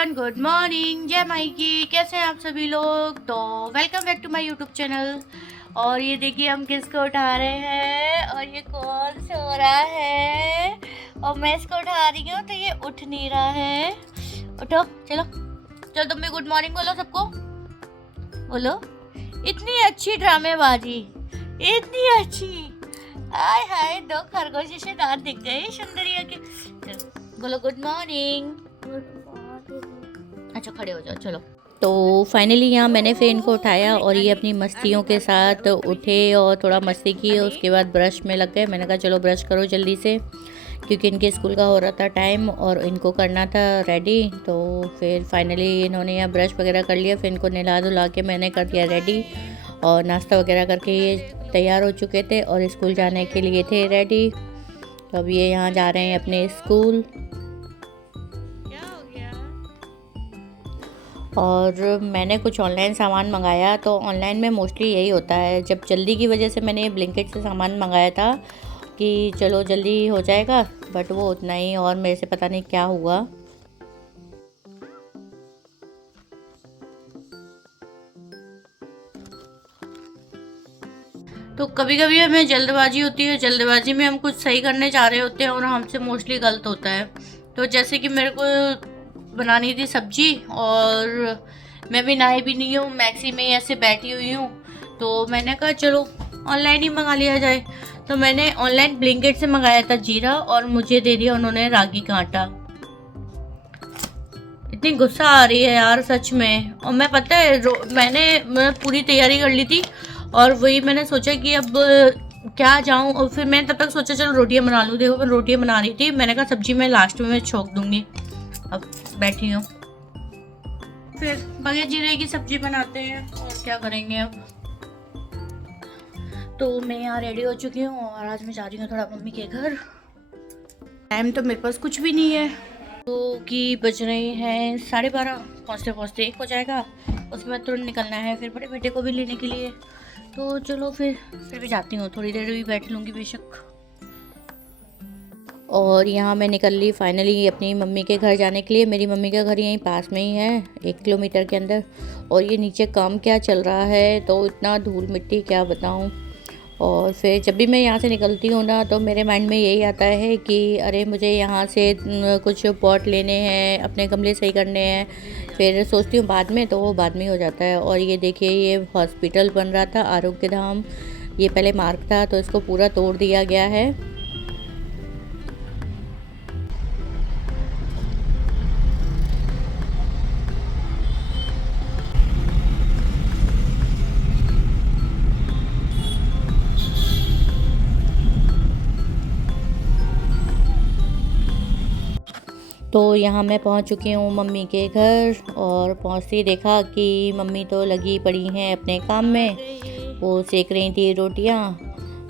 Everyone, good morning, जय माई की। कैसे हैं आप सभी लोग? तो welcome back to my YouTube channel. और ये देखिए हम किसको उठा रहे हैं और ये कौन सो रहा है और मैं इसको उठा रही हूँ तो ये उठ नहीं रहा है। उठो, चलो चलो, तुम भी गुड मॉर्निंग बोलो सबको, बोलो। इतनी अच्छी ड्रामेबाजी, इतनी अच्छी। आय हाय, दो खरगोश से दांत दिख गए सुंदरिया के। चलो बोलो गुड मॉर्निंग। अच्छा खड़े हो जाओ, चलो। तो फाइनली यहाँ मैंने फिर इनको उठाया और ये अपनी मस्तियों के साथ उठे और थोड़ा मस्ती की। उसके बाद ब्रश में लग गए। मैंने कहा चलो ब्रश करो जल्दी से, क्योंकि इनके स्कूल का हो रहा था टाइम और इनको करना था रेडी। तो फिर फाइनली इन्होंने यहाँ ब्रश वगैरह कर लिया। फिर इनको नहला धुला के मैंने कर दिया रेडी और नाश्ता वगैरह करके ये तैयार हो चुके थे और स्कूल जाने के लिए थे रेडी। तो अब ये यहाँ जा रहे हैं अपने स्कूल। और मैंने कुछ ऑनलाइन सामान मंगाया। तो ऑनलाइन में मोस्टली यही होता है, जब जल्दी की वजह से मैंने ब्लिंकिट से सामान मंगाया था कि चलो जल्दी हो जाएगा, बट वो उतना ही और मेरे से पता नहीं क्या हुआ। तो कभी कभी हमें जल्दबाजी होती है, जल्दबाजी में हम कुछ सही करने जा रहे होते हैं और हमसे मोस्टली गलत होता है। तो जैसे कि मेरे को बनानी थी सब्जी और मैं भी नहाई भी नहीं हूँ, मैक्सी में ही ऐसे बैठी हुई हूँ। तो मैंने कहा चलो ऑनलाइन ही मंगा लिया जाए। तो मैंने ऑनलाइन ब्लिंकिट से मंगाया था जीरा और मुझे दे दिया उन्होंने रागी का आटा। इतनी गुस्सा आ रही है यार सच में। और मैं पता है मैं पूरी तैयारी कर ली थी और वही मैंने सोचा कि अब क्या जाऊं। और फिर मैं तब तक सोचा चलो रोटियां बना लूँ। देखो मैं रोटियां बना रही थी, मैंने कहा सब्जी मैं लास्ट में मैं छोंक दूंगी। अब बैठी हूँ, फिर बगैर जीरे की सब्जी बनाते हैं और क्या करेंगे अब। तो मैं यहाँ रेडी हो चुकी हूँ और आज मैं जा रही हूँ थोड़ा मम्मी के घर। टाइम तो मेरे पास कुछ भी नहीं है। तो कि बज रहे हैं 12:30, पहुँचते पहुँचते 1 हो जाएगा। उसके बाद तुरंत निकलना है फिर बड़े बेटे को भी लेने के लिए। तो चलो फिर भी जाती हूँ, थोड़ी देर भी बैठ लूँगी बेशक। और यहाँ मैं निकल ली फाइनली अपनी मम्मी के घर जाने के लिए। मेरी मम्मी का घर यहीं पास में ही है, 1 किलोमीटर के अंदर। और ये नीचे काम क्या चल रहा है तो इतना धूल मिट्टी क्या बताऊँ। और फिर जब भी मैं यहाँ से निकलती हूँ ना तो मेरे माइंड में यही आता है कि अरे मुझे यहाँ से कुछ पॉट लेने हैं, अपने गमले सही करने हैं। फिर सोचती हूँ बाद में, तो वो बाद में ही हो जाता है। और ये देखिए ये हॉस्पिटल बन रहा था आरोग्य धाम, ये पहले मार्ग था तो इसको पूरा तोड़ दिया गया है। तो यहाँ मैं पहुँच चुकी हूँ मम्मी के घर और पहुँचते ही देखा कि मम्मी तो लगी पड़ी हैं अपने काम में। वो सेक रही थी रोटियाँ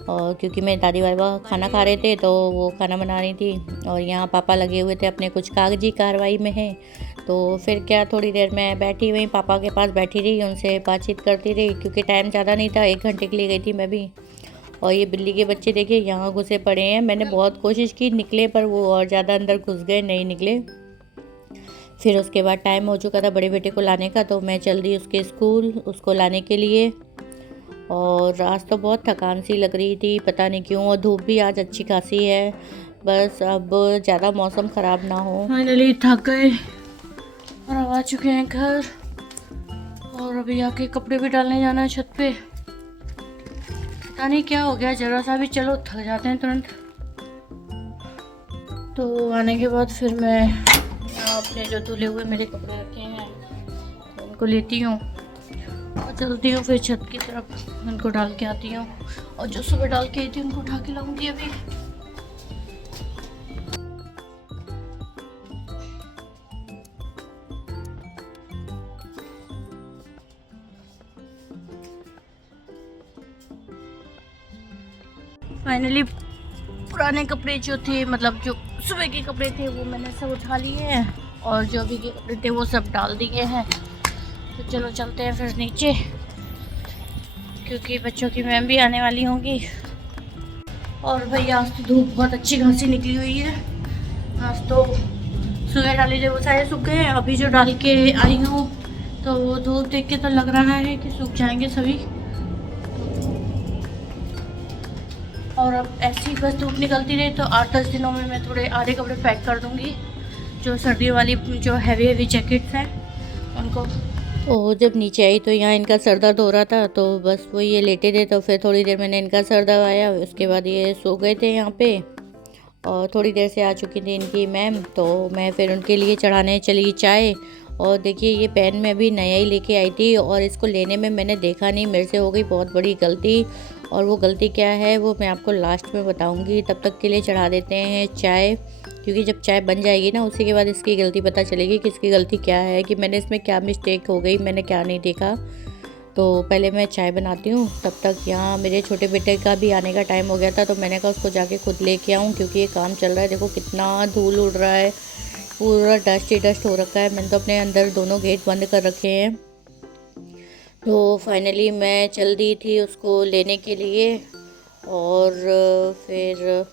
और क्योंकि मेरे दादी बाबा खाना खा रहे थे तो वो खाना बना रही थी। और यहाँ पापा लगे हुए थे अपने कुछ कागजी कार्रवाई में है। तो फिर क्या थोड़ी देर मैं बैठी हुई पापा के पास बैठी रही, उनसे बातचीत करती रही क्योंकि टाइम ज़्यादा नहीं था, 1 घंटे के लिए गई थी मैं भी। और ये बिल्ली के बच्चे देखिए यहाँ घुसे पड़े हैं। मैंने बहुत कोशिश की निकले पर वो और ज़्यादा अंदर घुस गए, नहीं निकले। फिर उसके बाद टाइम हो चुका था बड़े बेटे को लाने का, तो मैं चल दी उसके स्कूल उसको लाने के लिए। और आज तो बहुत थकान सी लग रही थी, पता नहीं क्यों। और धूप भी आज अच्छी खासी है, बस अब ज़्यादा मौसम ख़राब ना हो। फाइनली थक गए और अब आ चुके हैं घर। और अभी आके कपड़े भी डालने जाना है छत पे। पता नहीं क्या हो गया, जरा सा भी चलो थक जाते हैं तुरंत। तो आने के बाद फिर मैं अपने जो धुले हुए मेरे कपड़े रखे हैं तो उनको लेती हूँ और चलती हूँ फिर छत की तरफ, उनको डाल के आती हूँ। और जो सुबह डाल के आई थी उनको उठा के लाऊंगी अभी। फाइनली पुराने कपड़े जो थे, मतलब जो सुबह के कपड़े थे वो मैंने सब उठा लिए हैं और जो अभी के कपड़े थे वो सब डाल दिए हैं। तो चलो चलते हैं फिर नीचे, क्योंकि बच्चों की मैम भी आने वाली होंगी। और भैया आज तो धूप बहुत अच्छी खासी निकली हुई है। आज तो सुबह डाले थे वो सारे सूख गए हैं। अभी जो डाल के आई हूँ तो वो धूप देख के तो लग रहा है कि सूख जाएंगे सभी। और अब ऐसी बस धूप निकलती रही तो 8-10 दिनों में मैं थोड़े आधे कपड़े पैक कर दूँगी, जो सर्दियों वाली जो हैवी हैवी जैकेट्स हैं उनको। तो जब नीचे आई तो यहाँ इनका सर दर्द हो रहा था, तो बस वो ये लेटे थे, तो फिर थोड़ी देर मैंने इनका सर दबाया। उसके बाद ये सो गए थे यहाँ पे, और थोड़ी देर से आ चुकी थी इनकी मैम, तो मैं फिर उनके लिए चढ़ाने चली चाय। और देखिए ये पेन मैं भी नया ही लेके आई थी, और इसको लेने में मैंने देखा नहीं, मेरे से हो गई बहुत बड़ी गलती। और वो गलती क्या है वो मैं आपको लास्ट में बताऊंगी। तब तक के लिए चढ़ा देते हैं चाय, क्योंकि जब चाय बन जाएगी ना उसी के बाद इसकी गलती पता चलेगी कि इसकी गलती क्या है, कि मैंने इसमें क्या मिस्टेक हो गई, मैंने क्या नहीं देखा। तो पहले मैं चाय बनाती हूँ। तब तक यहाँ मेरे छोटे बेटे का भी आने का टाइम हो गया था, तो मैंने कहा उसको जाके खुद लेके आऊँ, क्योंकि ये काम चल रहा है। देखो कितना धूल उड़ रहा है, पूरा डस्ट ही डस्ट हो रखा है। मैंने तो अपने अंदर दोनों गेट बंद कर रखे हैं। तो फाइनली मैं चल दी थी उसको लेने के लिए, और फिर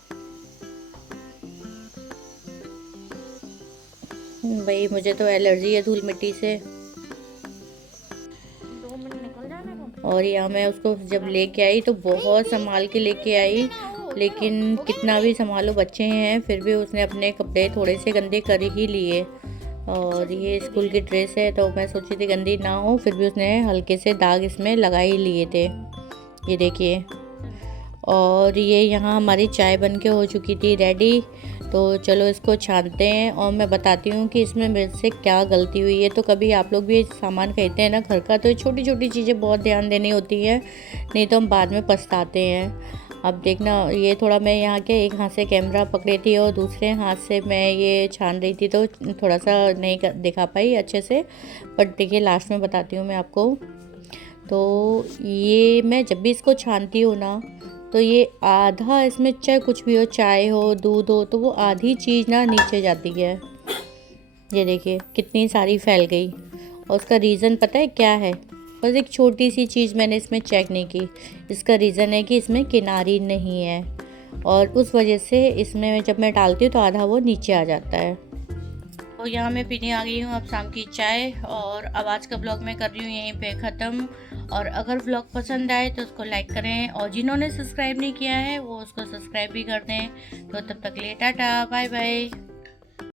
भाई मुझे तो एलर्जी है धूल मिट्टी से। और यहाँ मैं उसको जब लेके आई तो बहुत संभाल के लेके आई, लेकिन कितना भी संभालो बच्चे हैं, फिर भी उसने अपने कपड़े थोड़े से गंदे कर ही लिए। और ये स्कूल की ड्रेस है, तो मैं सोची थी गंदी ना हो, फिर भी उसने हल्के से दाग इसमें लगा ही लिए थे, ये देखिए। और ये यहाँ हमारी चाय बन के हो चुकी थी रेडी। तो चलो इसको छानते हैं, और मैं बताती हूँ कि इसमें मेरे से क्या गलती हुई है। तो कभी आप लोग भी सामान खरीदते हैं ना घर का, तो छोटी छोटी चीज़ें बहुत ध्यान देनी होती है, नहीं तो हम बाद में पछताते हैं। अब देखना, ये थोड़ा मैं यहाँ के एक हाथ से कैमरा पकड़ी थी और दूसरे हाथ से मैं ये छान रही थी, तो थोड़ा सा नहीं दिखा पाई अच्छे से, बट देखिए लास्ट में बताती हूँ मैं आपको। तो ये मैं जब भी इसको छानती हूँ ना, तो ये आधा इसमें चाहे कुछ भी हो, चाय हो दूध हो, तो वो आधी चीज़ ना नीचे जाती है। ये देखिए कितनी सारी फैल गई। और उसका रीज़न पता है क्या है? बस एक छोटी सी चीज़ मैंने इसमें चेक नहीं की। इसका रीज़न है कि इसमें किनारी नहीं है, और उस वजह से इसमें जब मैं डालती हूँ तो आधा वो नीचे आ जाता है। तो यहाँ मैं पीने आ गई हूँ अब शाम की चाय, और अब आज का ब्लॉग मैं कर रही हूँ यहीं पे ख़त्म। और अगर ब्लॉग पसंद आए तो उसको लाइक करें, और जिन्होंने सब्सक्राइब नहीं किया है वो उसको सब्सक्राइब भी कर दें। तो तब तक लिए टाटा बाय बाय।